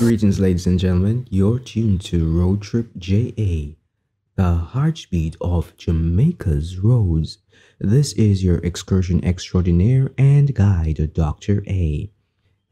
Greetings, ladies and gentlemen. You're tuned to Road Trip JA, the heartbeat of Jamaica's roads. This is your excursion extraordinaire and guide, Dr. A.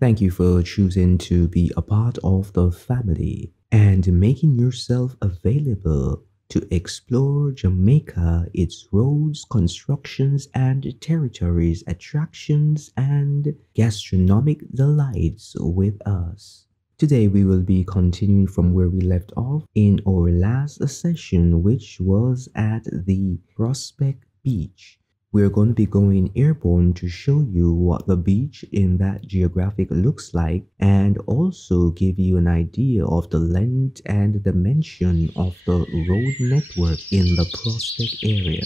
Thank you for choosing to be a part of the family and making yourself available to explore Jamaica, its roads, constructions, and territories, attractions, and gastronomic delights with us. Today, we will be continuing from where we left off in our last session, which was at the Prospect Beach. We're going to be going airborne to show you what the beach in that geographic looks like and also give you an idea of the length and dimension of the road network in the Prospect area.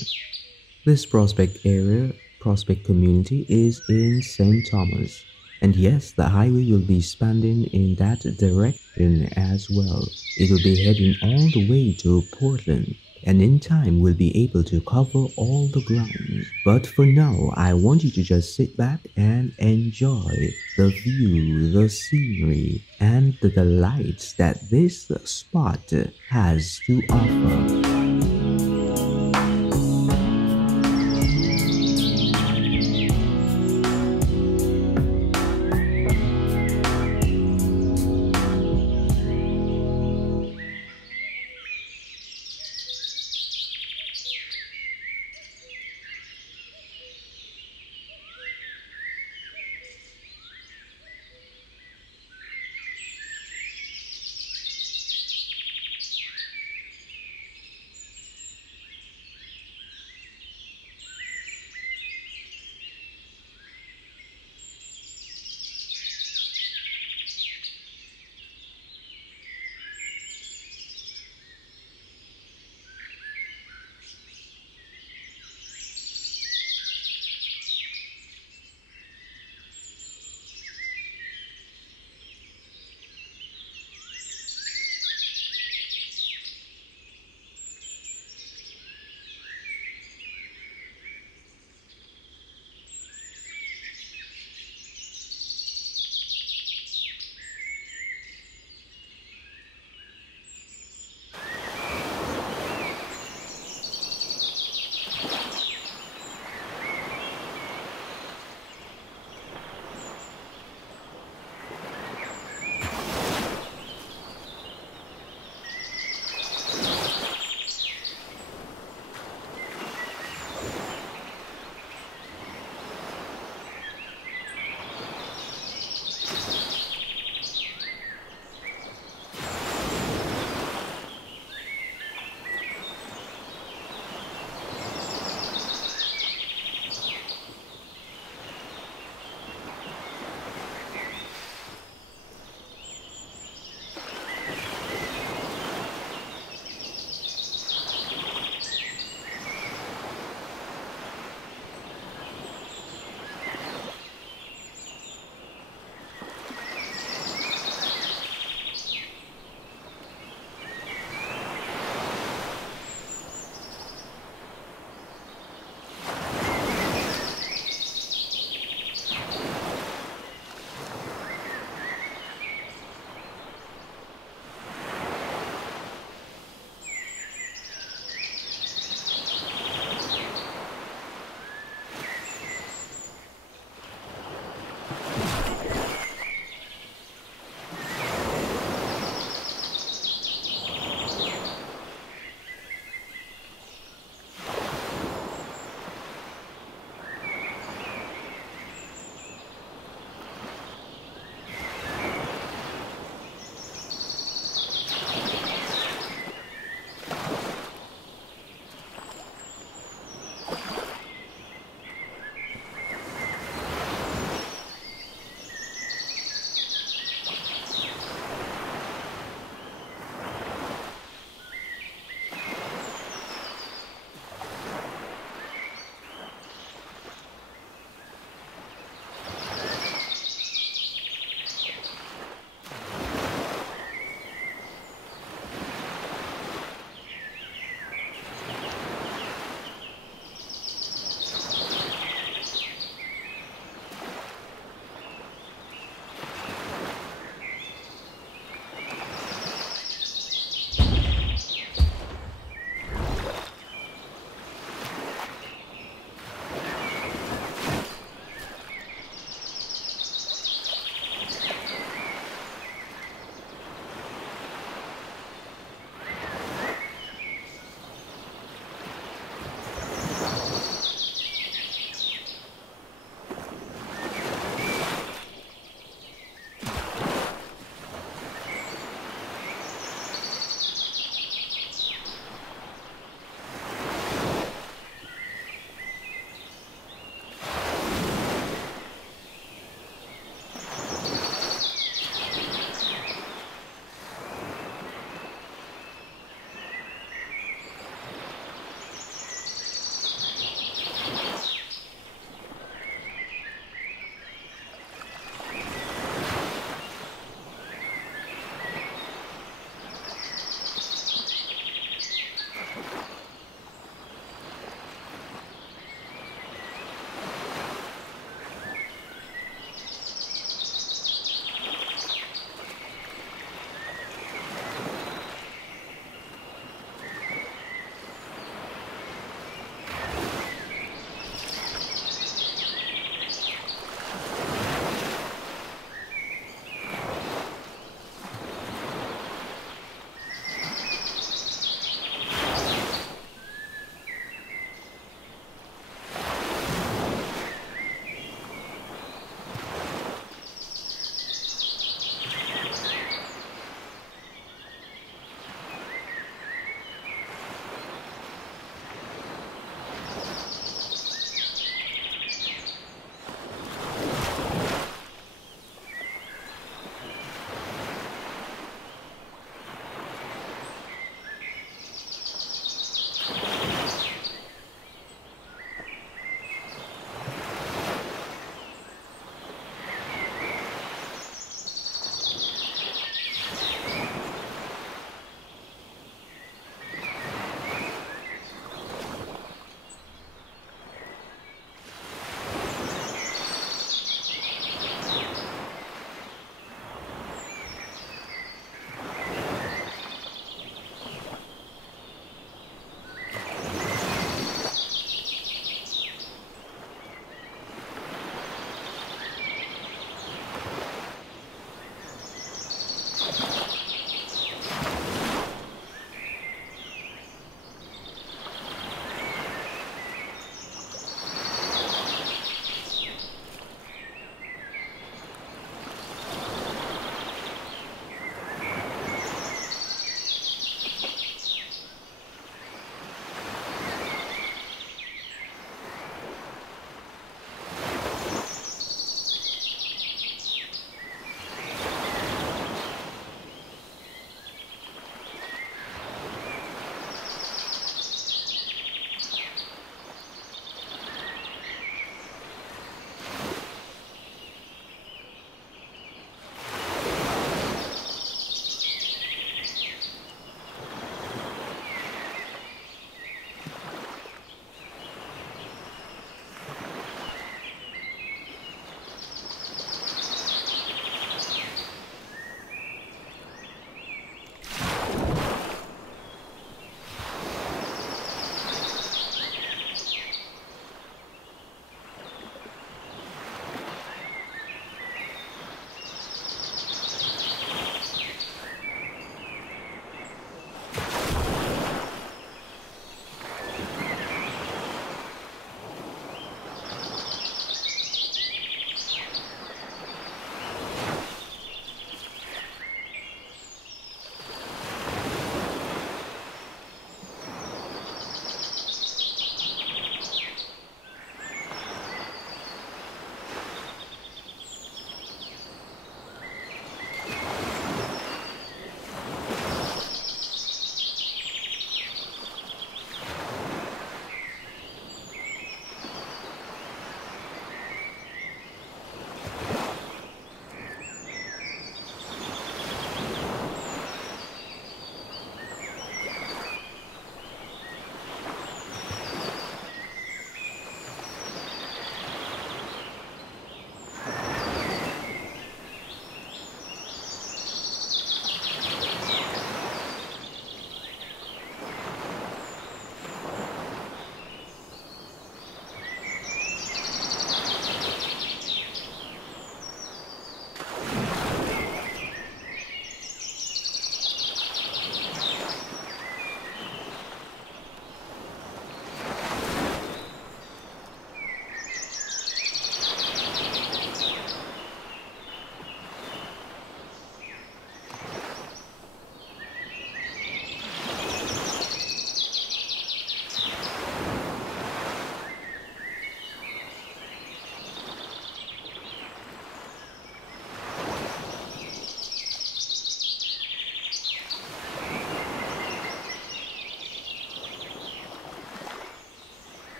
This Prospect community is in St. Thomas. And yes, the highway will be spanning in that direction as well. It will be heading all the way to Portland. And in time, we'll be able to cover all the ground. But for now, I want you to just sit back and enjoy the view, the scenery, and the delights that this spot has to offer.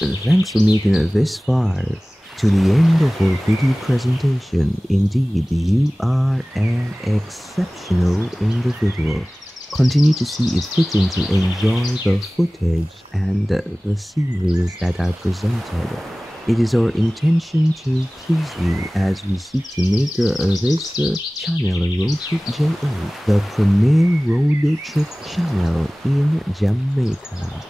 Thanks for making it this far to the end of our video presentation. Indeed, you are an exceptional individual. Continue to see it fitting to enjoy the footage and the sceneries that are presented. It is our intention to please you as we seek to make this channel, Road Trip JA, the premier road trip channel in Jamaica.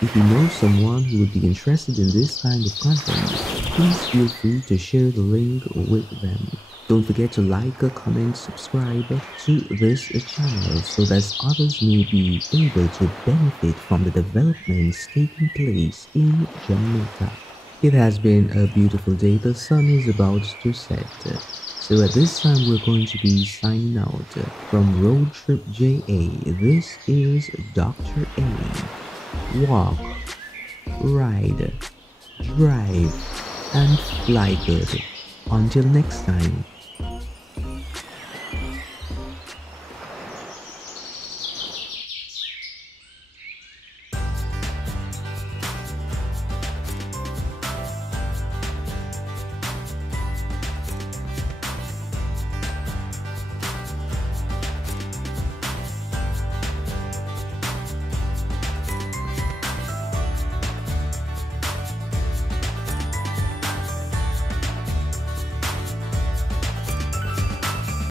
If you know someone who would be interested in this kind of content, please feel free to share the link with them. Don't forget to like, comment, subscribe to this channel so that others may be able to benefit from the developments taking place in Jamaica. It has been a beautiful day. The sun is about to set. So at this time we're going to be signing out from Road Trip JA. This is Dr. A. Walk, ride, drive, and fly good. Until next time.